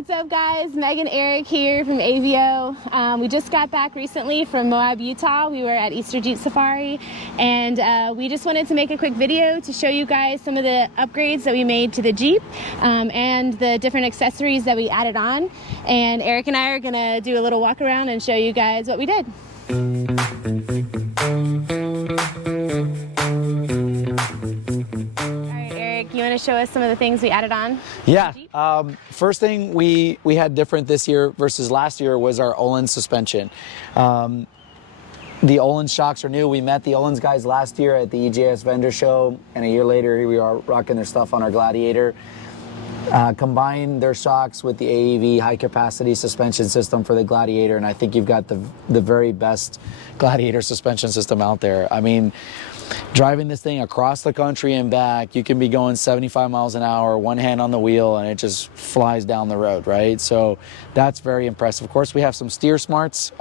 What's up, guys? Meg and Eric here from AVO. We just got back recently from Moab, Utah. We were at Easter Jeep Safari, and we just wanted to make a quick video to show you guys some of the upgrades that we made to the Jeep and the different accessories that we added on. And Eric and I are gonna do a little walk around and show you guys what we did. You want to show us some of the things we added on? Yeah. First thing we had different this year versus last year was our Ohlins suspension. The Ohlins shocks are new. We met the Ohlins guys last year at the EJS vendor show, and a year later here we are rocking their stuff on our Gladiator. Combine their shocks with the AEV high capacity suspension system for the Gladiator, and I think you've got the very best Gladiator suspension system out there. I mean, driving this thing across the country and back, you can be going 75 miles an hour, one hand on the wheel, and it just flies down the road, right? So that's very impressive. Of course, we have some Steer Smarts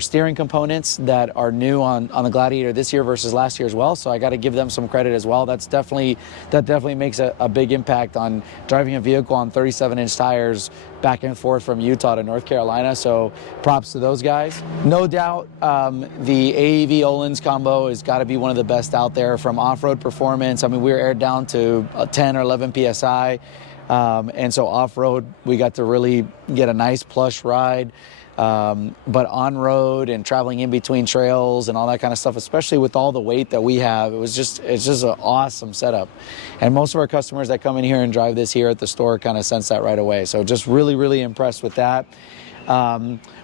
steering components that are new on the Gladiator this year versus last year as well. So I got to give them some credit as well. That definitely makes a big impact on driving a vehicle on 37-inch tires back and forth from Utah to North Carolina. So props to those guys. No doubt, the AEV Ohlins combo has got to be one of the best out there from off-road performance. I mean, we were aired down to 10 or 11 PSI. And so off-road, we got to really get a nice plush ride. But on-road and traveling in between trails and all that kind of stuff, especially with all the weight that we have, it's just an awesome setup. And most of our customers that come in here and drive this here at the store kind of sense that right away. So just really, really impressed with that.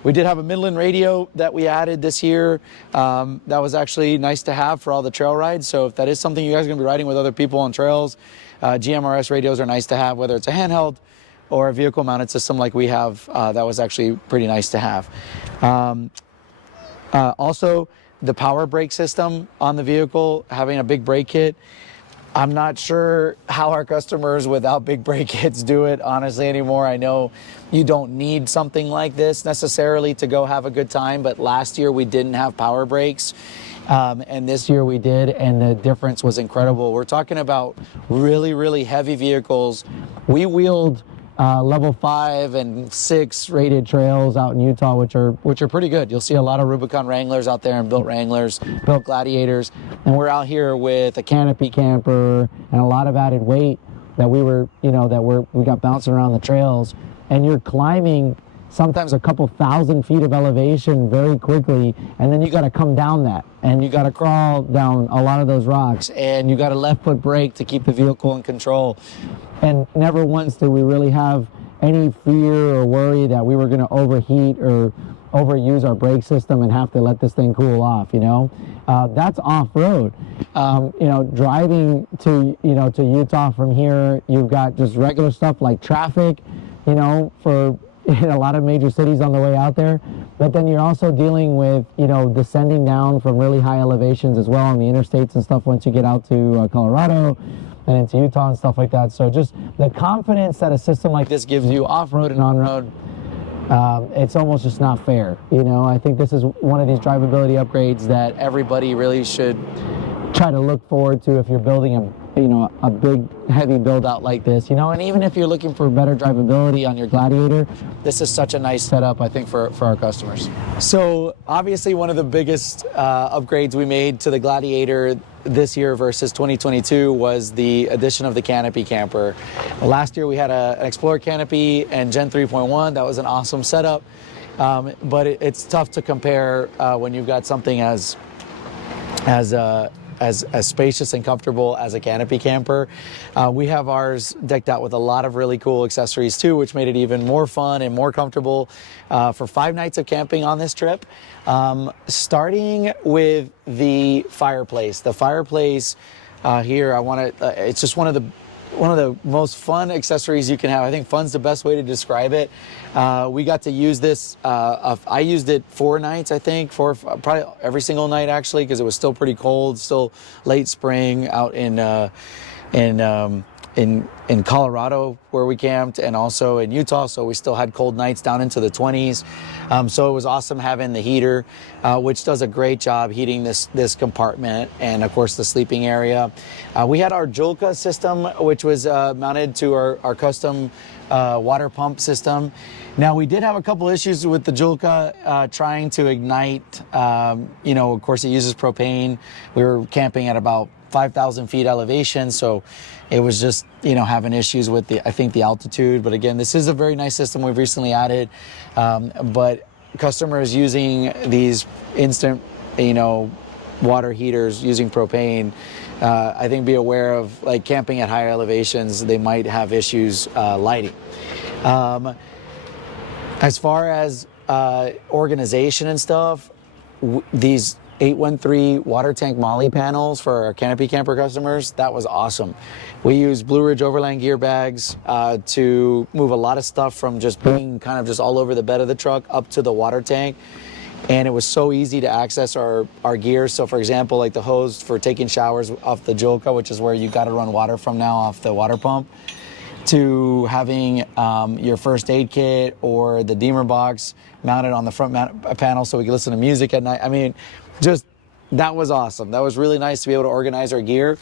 We did have a Midland radio that we added this year. That was actually nice to have for all the trail rides. So if that is something you guys are going to be riding with other people on trails, GMRS radios are nice to have, whether it's a handheld or a vehicle mounted system like we have. That was actually pretty nice to have. Also, the Powerbrake system on the vehicle, having a big brake kit. I'm not sure how our customers without big brake kits do it, honestly, anymore. I know you don't need something like this necessarily to go have a good time, but last year we didn't have power brakes. And this year we did, and the difference was incredible. We're talking about really, really heavy vehicles. We wheeled level 5 and 6 rated trails out in Utah, which are pretty good. You'll see a lot of Rubicon Wranglers out there and built Wranglers, built Gladiators, and we're out here with a Canopy camper and a lot of added weight that we got bouncing around the trails, and you're climbing sometimes a couple thousand feet of elevation very quickly, and then you got to come down that, and you got to crawl down a lot of those rocks, and you got a left foot brake to keep the vehicle in control. And never once did we really have any fear or worry that we were going to overheat or overuse our brake system and have to let this thing cool off. That's off-road. Driving to Utah from here, you've got just regular stuff like traffic, for in a lot of major cities on the way out there, but then you're also dealing with descending down from really high elevations as well on the interstates and stuff once you get out to Colorado and into Utah and stuff like that. So just the confidence that a system like this gives you off-road and on-road, it's almost just not fair. I think this is one of these drivability upgrades that everybody really should try to look forward to if you're building a big heavy build out like this, and even if you're looking for better drivability on your Gladiator, this is such a nice setup, I think, for our customers. So obviously one of the biggest upgrades we made to the Gladiator this year versus 2022 was the addition of the Canopy camper. Last year we had an Explorer Canopy and Gen 3.1. That was an awesome setup, but it's tough to compare when you've got something as spacious and comfortable as a Canopy camper. We have ours decked out with a lot of really cool accessories too, which made it even more fun and more comfortable for 5 nights of camping on this trip. Starting with the fireplace. The fireplace here, it's just one of the most fun accessories you can have. I think fun's the best way to describe it. We got to use this. I used it 4 nights, I think, probably every single night actually, because it was still pretty cold, still late spring out in in Colorado where we camped, and also in Utah, so we still had cold nights down into the 20s. So it was awesome having the heater, which does a great job heating this compartment, and of course the sleeping area. We had our Julka system, which was mounted to our custom water pump system. Now, we did have a couple issues with the Julka trying to ignite. You know, of course, it uses propane. We were camping at about 5,000 feet elevation, so it was just, you know, having issues with I think the altitude. But again, this is a very nice system we've recently added. But customers using these instant, you know, water heaters using propane, I think be aware of, like, camping at higher elevations, they might have issues lighting. As far as organization and stuff, these 813 water tank molly panels for our Canopy camper customers, that was awesome. We used Blue Ridge Overland gear bags to move a lot of stuff from just being kind of just all over the bed of the truck up to the water tank. And it was so easy to access our gear. So for example, like the hose for taking showers off the Julka, which is where you got to run water from now off the water pump, to having your first aid kit or the dimmer box mounted on the front panel so we could listen to music at night. I mean, just, that was awesome. That was really nice to be able to organize our gear.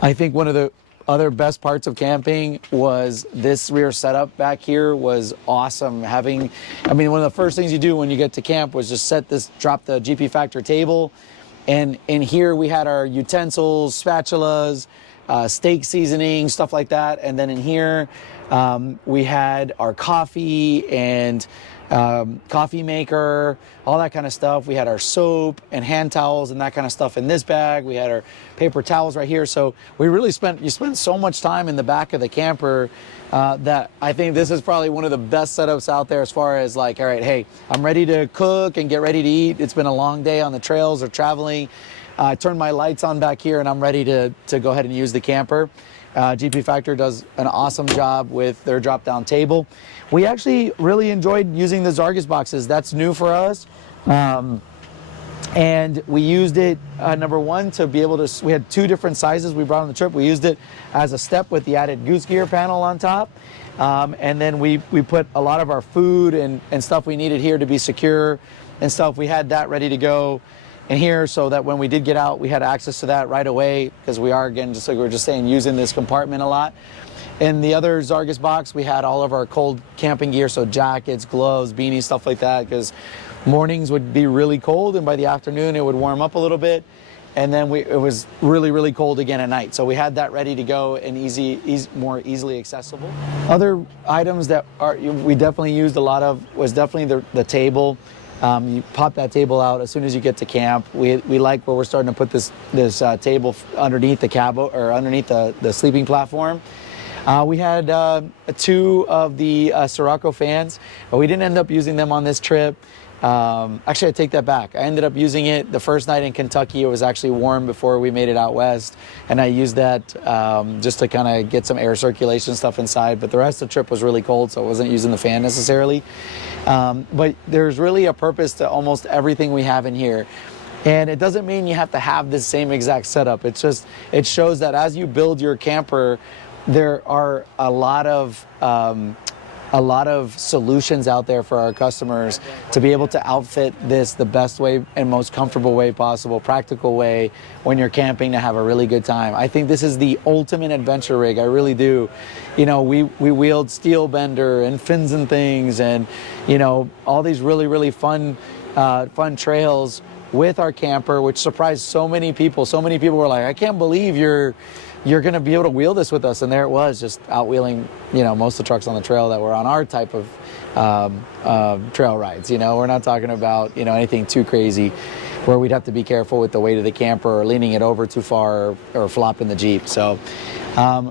I think one of the other best parts of camping was this rear setup back here was awesome. I mean, one of the first things you do when you get to camp was just drop the GP Factor table. And in here we had our utensils, spatulas, steak seasoning, stuff like that. And then in here, we had our coffee and coffee maker, all that kind of stuff. We had our soap and hand towels and that kind of stuff in this bag. We had our paper towels right here. So we really you spent so much time in the back of the camper that I think this is probably one of the best setups out there as far as, like, all right, hey, I'm ready to cook and get ready to eat. It's been a long day on the trails or traveling. I turned my lights on back here and I'm ready to go ahead and use the camper. GP Factor does an awesome job with their drop-down table. We actually really enjoyed using the Zargus boxes. That's new for us. And we used it, number one, to be able to, we had 2 different sizes we brought on the trip. We used it as a step with the added goose gear panel on top. And then we put a lot of our food and stuff we needed here to be secure and stuff. We had that ready to go in here so that when we did get out, we had access to that right away, because we are, again, just like we were just saying, using this compartment a lot. In the other Zargus box, we had all of our cold camping gear, so jackets, gloves, beanies, stuff like that, because mornings would be really cold, and by the afternoon it would warm up a little bit, and then it was really, really cold again at night. So we had that ready to go and more easily accessible. Other items that we definitely used a lot of was definitely the table. You pop that table out as soon as you get to camp. We like where we're starting to put this table underneath the cab or underneath the sleeping platform. We had 2 of the Sirocco fans, but we didn't end up using them on this trip. Actually, I take that back. I ended up using it the first night in Kentucky. It was actually warm before we made it out west, and I used that just to kind of get some air circulation stuff inside. But the rest of the trip was really cold, so I wasn't using the fan necessarily. But there's really a purpose to almost everything we have in here. And it doesn't mean you have to have the same exact setup. It's just, it shows that as you build your camper, there are a lot of solutions out there for our customers to be able to outfit this the best way and most comfortable way possible, practical way when you're camping to have a really good time. I think this is the ultimate adventure rig. I really do. You know, we wheeled steel bender and fins and things, and, you know, all these really, really fun trails with our camper, which surprised so many people. So many people were like, I can't believe you're going to be able to wheel this with us. And there it was, just outwheeling, you know, most of the trucks on the trail that were on our type of trail rides. You know, we're not talking about, you know, anything too crazy where we'd have to be careful with the weight of the camper or leaning it over too far or flopping the Jeep. So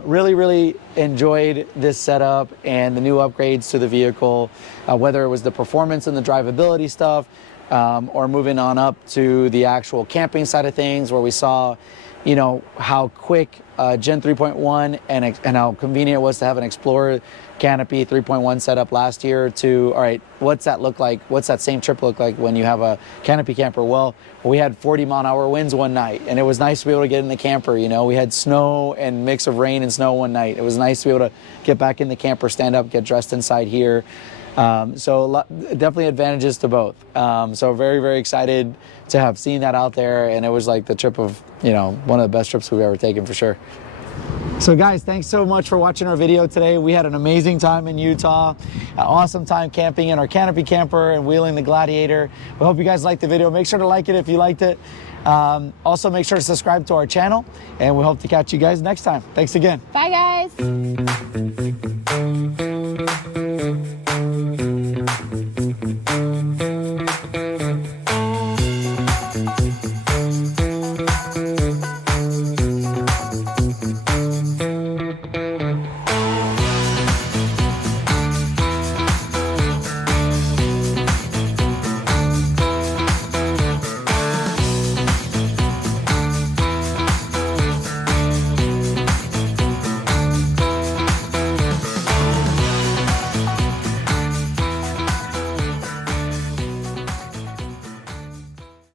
really, really enjoyed this setup and the new upgrades to the vehicle, whether it was the performance and the drivability stuff, or moving on up to the actual camping side of things, where we saw, you know, how quick Gen 3.1 and how convenient it was to have an Explorer Canopy 3.1 setup last year to, all right, what's that look like? What's that same trip look like when you have a Canopy camper? Well, we had 40-mile-an-hour winds one night, and it was nice to be able to get in the camper. You know, we had snow and mix of rain and snow one night. It was nice to be able to get back in the camper, stand up, get dressed inside here. Definitely advantages to both. So very, very excited to have seen that out there, and it was like the trip of, you know, one of the best trips we've ever taken for sure. So guys, thanks so much for watching our video today. We had an amazing time in Utah, an awesome time camping in our Canopy camper and wheeling the Gladiator. We hope you guys liked the video. Make sure to like it if you liked it. Also, make sure to subscribe to our channel, and we hope to catch you guys next time. Thanks again. Bye, guys.